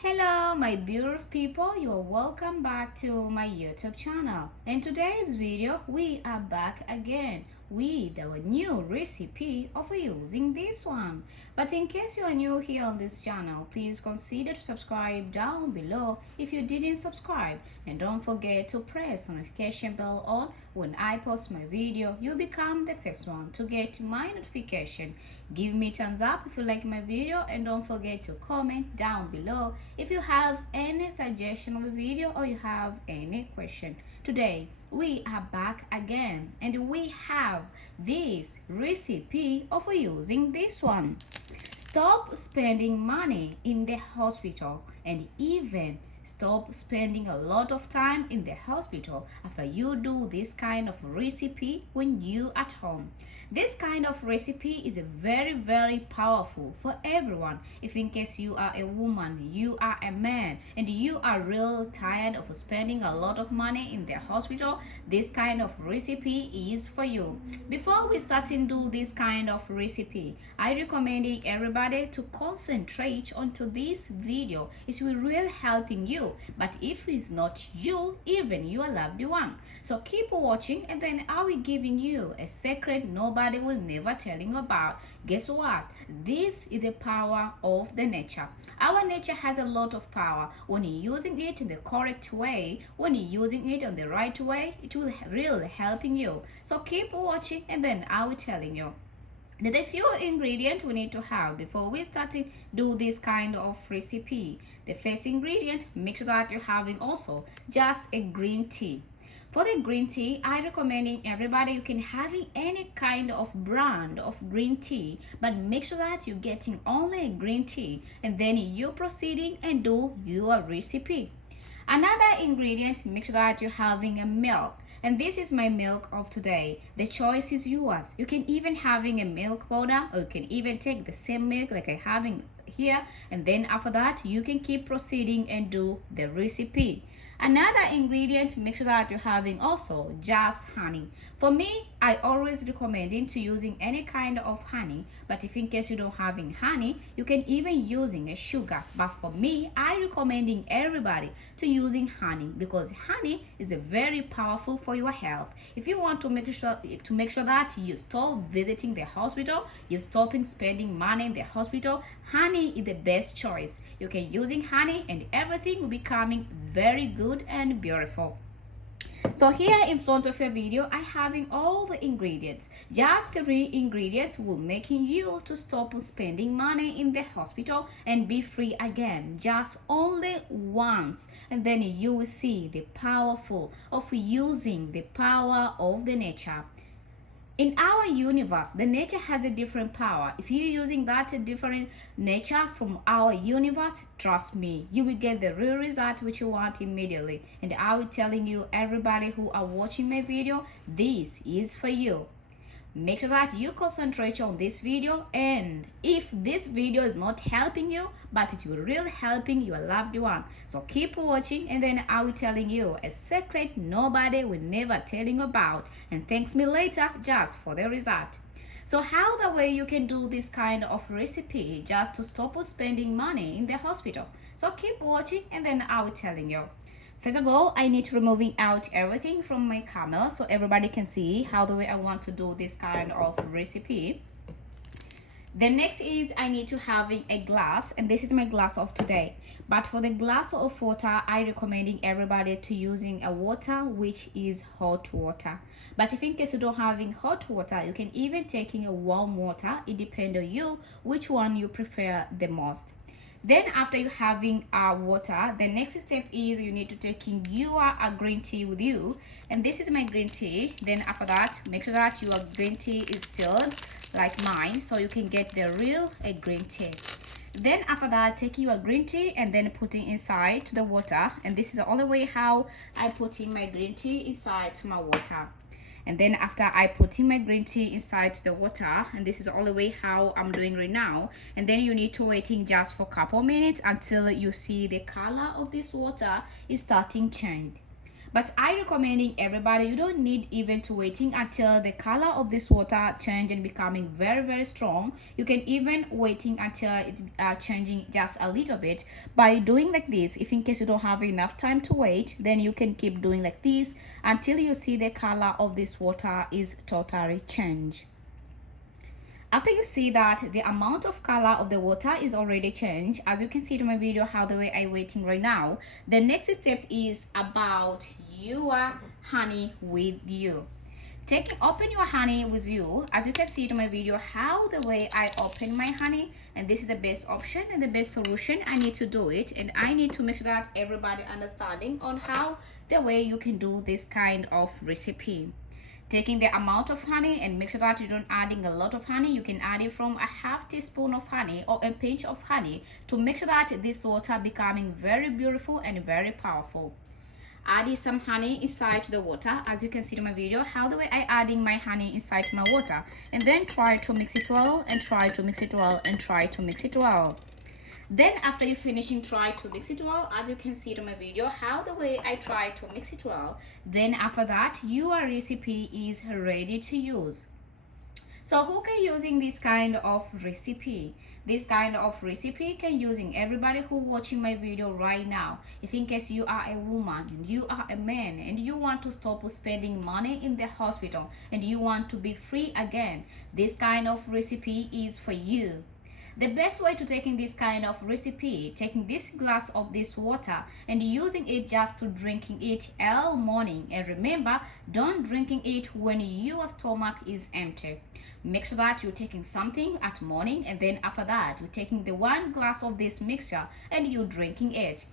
Hello, my beautiful people. You are welcome back to my YouTube channel. In today's video, we are back again with our new recipe of using this one. But in case you are new here on this channel, please consider to subscribe down below if you didn't subscribe, and don't forget to press the notification bell on. When I post my video, you become the first one to get my notification. Give me thumbs up if you like my video, and don't forget to comment down below if you have any suggestion of a video or you have any question. Today we are back again and we have this recipe of using this one. Stop spending money in the hospital and even stop spending a lot of time in the hospital after you do this kind of recipe when you at home. This kind of recipe is very powerful for everyone. If in case you are a woman, you are a man, and you are real tired of spending a lot of money in the hospital, this kind of recipe is for you. Before we start and do this kind of recipe, I recommend everybody to concentrate onto this video. It will really helping you. But if it's not you, even your loved one. So keep watching, and then I will giving you a secret nobody will never tell you about. Guess what? This is the power of the nature. Our nature has a lot of power. When you're using it in the correct way, when you're using it on the right way, it will really helping you. So keep watching, and then I will telling you. There are a few ingredients we need to have before we start to do this kind of recipe. The first ingredient, make sure that you're having also just a green tea. For the green tea, I recommend everybody you can having any kind of brand of green tea, but make sure that you're getting only a green tea, and then you're proceeding and do your recipe. Another ingredient, make sure that you're having a milk. And this is my milk of today. The choice is yours. You can even having a milk powder, or you can even take the same milk like I having here, and then after that you can keep proceeding and do the recipe. Another ingredient, make sure that you're having also just honey. For me, I always recommend into using any kind of honey, but if in case you don't having honey, you can even using a sugar. But for me, I recommending everybody to using honey because honey is a very powerful for your health. If you want to make sure that you stop visiting the hospital, you stopping spending money in the hospital, honey is the best choice. You can using honey and everything will be coming very good and beautiful. So here in front of your video, I having all the ingredients. Just 3 ingredients will making you to stop spending money in the hospital and be free again. Just only once, and then you will see the powerful of using the power of the nature. In our universe, the nature has a different power. If you're using that different nature from our universe, trust me, you will get the real result which you want immediately. And I will telling you, everybody who are watching my video, this is for you. Make sure that you concentrate on this video, and if this video is not helping you but it will really helping your loved one, so keep watching, and then I will telling you a secret nobody will never telling you about, and thanks me later just for the result. So how the way you can do this kind of recipe just to stop spending money in the hospital. So keep watching, and then I will telling you. First of all, I need to removing out everything from my camera so everybody can see how the way I want to do this kind of recipe. The next is I need to having a glass, and this is my glass of today. But for the glass of water, I recommending everybody to using a water which is hot water. But if in case you don't having hot water, you can even taking a warm water. It depends on you which one you prefer the most. Then after you having water, the next step is you need to taking your green tea with you, and this is my green tea. Then after that, make sure that your green tea is sealed like mine so you can get the real green tea. Then after that, take your green tea and then putting inside to the water, and this is the only way how I put in my green tea inside to my water. And then after I put in my green tea inside the water, and this is the only way how I'm doing right now, and then you need to waiting just for a couple minutes until you see the color of this water is starting change. But I recommending everybody, you don't need even to waiting until the color of this water change and becoming very strong. You can even waiting until it changing just a little bit by doing like this. If in case you don't have enough time to wait, then you can keep doing like this until you see the color of this water is totally changed. After you see that the amount of color of the water is already changed, as you can see to my video how the way I waiting right now, the next step is about your honey with you. Open your honey with you. As you can see to my video how the way I open my honey, and this is the best option and the best solution. I need to do it, and I need to make sure that everybody understanding on how the way you can do this kind of recipe. Taking the amount of honey, and make sure that you don't adding a lot of honey. You can add it from a half teaspoon of honey or a pinch of honey to make sure that this water becoming very beautiful and very powerful. Adding some honey inside the water, as you can see in my video how the way I adding my honey inside my water, and then try to mix it well and try to mix it well and try to mix it well. Then after you finishing try to mix it well, as you can see in my video how the way I try to mix it well, then after that your recipe is ready to use. So who can using this kind of recipe? This kind of recipe can using everybody who watching my video right now. If in case you are a woman, you are a man, and you want to stop spending money in the hospital and you want to be free again, this kind of recipe is for you. The best way to taking this kind of recipe, taking this glass of this water and using it just to drinking it all morning. And remember, don't drinking it when your stomach is empty. Make sure that you're taking something at morning, and then after that you're taking the 1 glass of this mixture and you're drinking it.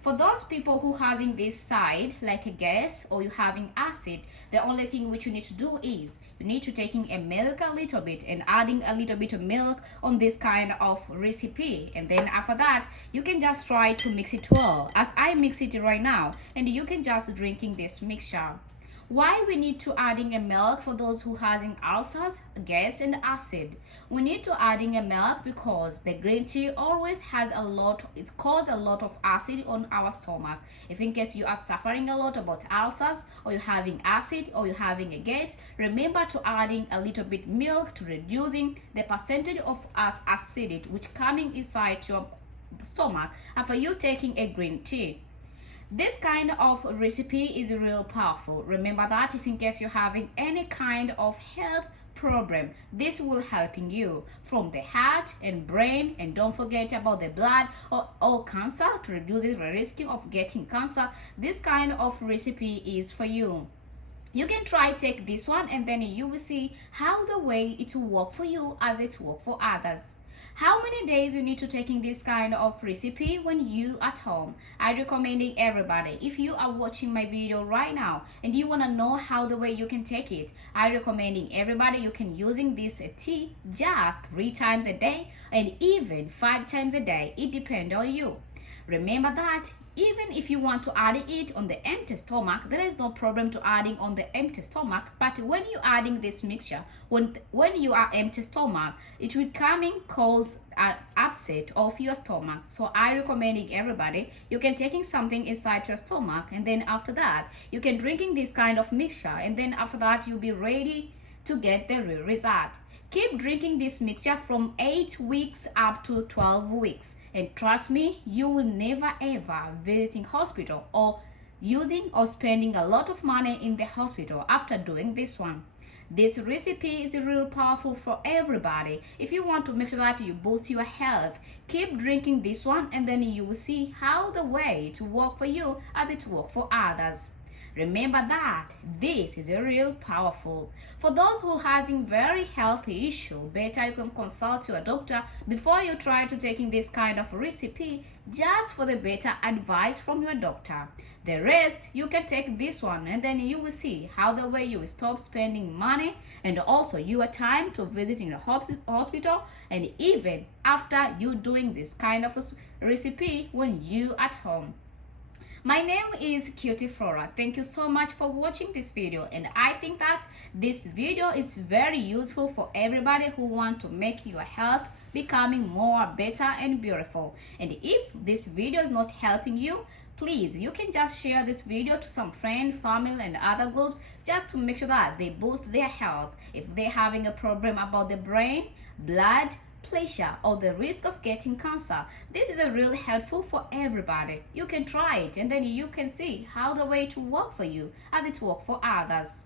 For those people who having this side like a gas or you having acid, the only thing which you need to do is you need to taking a milk a little bit and adding a little bit of milk on this kind of recipe, and then after that you can just try to mix it well as I mix it right now, and you can just drinking this mixture. Why we need to adding a milk for those who having ulcers, gas and acid? We need to adding a milk because the green tea always has it's caused a lot of acid on our stomach. If in case you are suffering a lot about ulcers, or you're having acid, or you're having a gas, remember to adding a little bit milk to reducing the percentage of acidity which coming inside your stomach after you taking a green tea. This kind of recipe is real powerful. Remember that if in case you're having any kind of health problem, this will helping you from the heart and brain, and don't forget about the blood or cancer to reduce the risk of getting cancer. This kind of recipe is for you. You can try take this one, and then you will see how the way it will work for you as it work for others. How many days you need to taking this kind of recipe when you at home? I recommending everybody, if you are watching my video right now and you want to know how the way you can take it, I recommending everybody you can using this tea just 3 times a day and even 5 times a day. It depends on you. Remember that even if you want to add it on the empty stomach, there is no problem to adding on the empty stomach. But when you adding this mixture, when you are empty stomach, it will cause an upset of your stomach. So I recommending everybody you can taking something inside your stomach, and then after that you can drinking this kind of mixture, and then after that you'll be ready to get the real result. Keep drinking this mixture from 8 weeks up to 12 weeks. And trust me, you will never ever visiting hospital or using or spending a lot of money in the hospital after doing this one. This recipe is real powerful for everybody. If you want to make sure that you boost your health, keep drinking this one, and then you will see how the way to work for you as it work for others. Remember that this is a real powerful. For those who having very healthy issue, better you can consult your doctor before you try to taking this kind of recipe, just for the better advice from your doctor. The rest you can take this one, and then you will see how the way you will stop spending money and also your time to visiting the hospital, and even after you doing this kind of recipe when you at home. My name is Cutie Flora. Thank you so much for watching this video, and I think that this video is very useful for everybody who want to make your health becoming more better and beautiful. And if this video is not helping you, please, you can just share this video to some friend, family, and other groups just to make sure that they boost their health. If they're having a problem about the brain, blood, pressure, or the risk of getting cancer, this is a real helpful for everybody. You can try it and then you can see how the way to work for you as it work for others.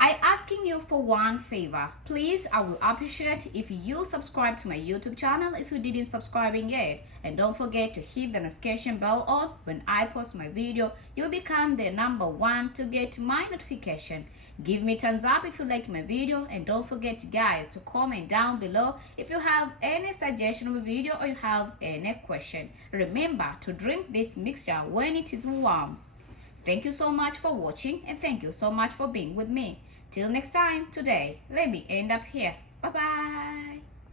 I asking you for one favor. Please, I will appreciate if you subscribe to my YouTube channel if you didn't subscribing yet. And don't forget to hit the notification bell on when I post my video. You'll become the #1 to get my notification. Give me thumbs up if you like my video, and don't forget guys to comment down below if you have any suggestion of a video or you have any question. Remember to drink this mixture when it is warm. Thank you so much for watching, and thank you so much for being with me. Till next time, today, let me end up here. Bye-bye.